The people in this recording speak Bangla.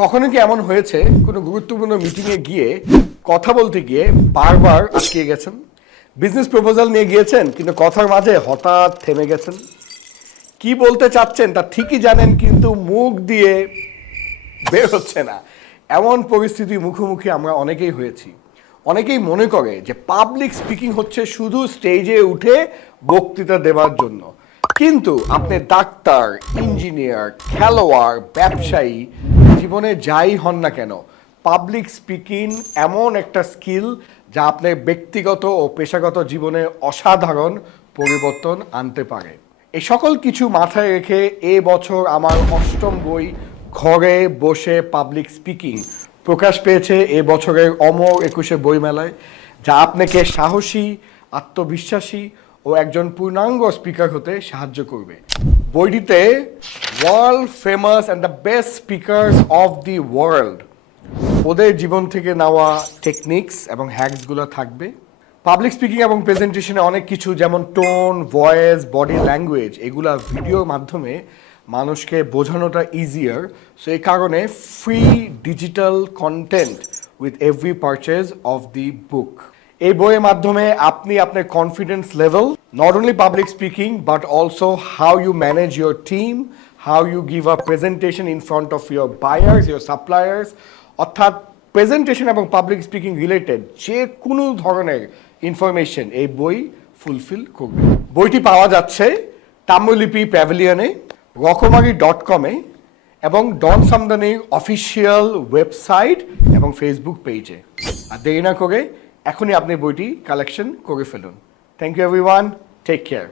কখনো কি এমন হয়েছে কোনো গুরুত্বপূর্ণ মিটিংয়ে গিয়ে কথা বলতে গিয়ে বারবার আটকে গেছেন? বিজনেস প্রপোজাল নিয়ে গিয়েছেন কিন্তু কথার মাঝে হঠাৎ থেমে গেছেন। কি বলতে চাচ্ছেন তা ঠিকই জানেন কিন্তু মুখ দিয়ে বের হচ্ছে না। এমন পরিস্থিতির মুখোমুখি আমরা অনেকেই হয়েছি। অনেকেই মনে করে যে পাবলিক স্পিকিং হচ্ছে শুধু স্টেজে উঠে বক্তৃতা দেওয়ার জন্য, কিন্তু আপনি ডাক্তার, ইঞ্জিনিয়ার, খেলোয়াড়, ব্যবসায়ী, জীবনে যাই হন না কেন, পাবলিক স্পিকিং এমন একটা স্কিল যা আপনার ব্যক্তিগত ও পেশাগত জীবনে অসাধারণ পরিবর্তন আনতে পারে। এই সকল কিছু মাথায় রেখে এ বছর আমার ৮ম বই ঘরে বসে পাবলিক স্পিকিং প্রকাশ পেয়েছে এ বছরের অমর ২১শে বইমেলায়, যা আপনাকে সাহসী, আত্মবিশ্বাসী ও একজন পূর্ণাঙ্গ স্পিকার হতে সাহায্য করবে। বইটিতে world famous and the best speakers of the world, ওদের জীবন থেকে নেওয়া টেকনিক্স এবং হ্যাকসগুলো থাকবে। পাবলিক স্পিকিং এবং প্রেজেন্টেশনে অনেক কিছু যেমন টোন, ভয়েস, বডি ল্যাঙ্গুয়েজ এগুলা ভিডিওর মাধ্যমে মানুষকে বোঝানোটা ইজিয়ার। সো এই কারণে free digital content with every purchase of the book. এই বইয়ের মাধ্যমে আপনি আপনার confidence level, not only public speaking but also how you manage your team, how you give a presentation in front of your buyers, your suppliers, অর্থাৎ প্রেজেন্টেশন এবং পাবলিক স্পিকিং রিলেটেড যে কোনো ধরনের ইনফরমেশন এই বই ফুলফিল করবে। বইটি পাওয়া যাচ্ছে তাম্রলিপি প্যাভিলিয়নে, রকমারি.com এবং ডন সামদানির অফিসিয়াল ওয়েবসাইট এবং ফেসবুক পেজে। আর দেরি না করে এখনই আপনি বইটি কালেকশন করে ফেলুন। Thank you everyone, take care.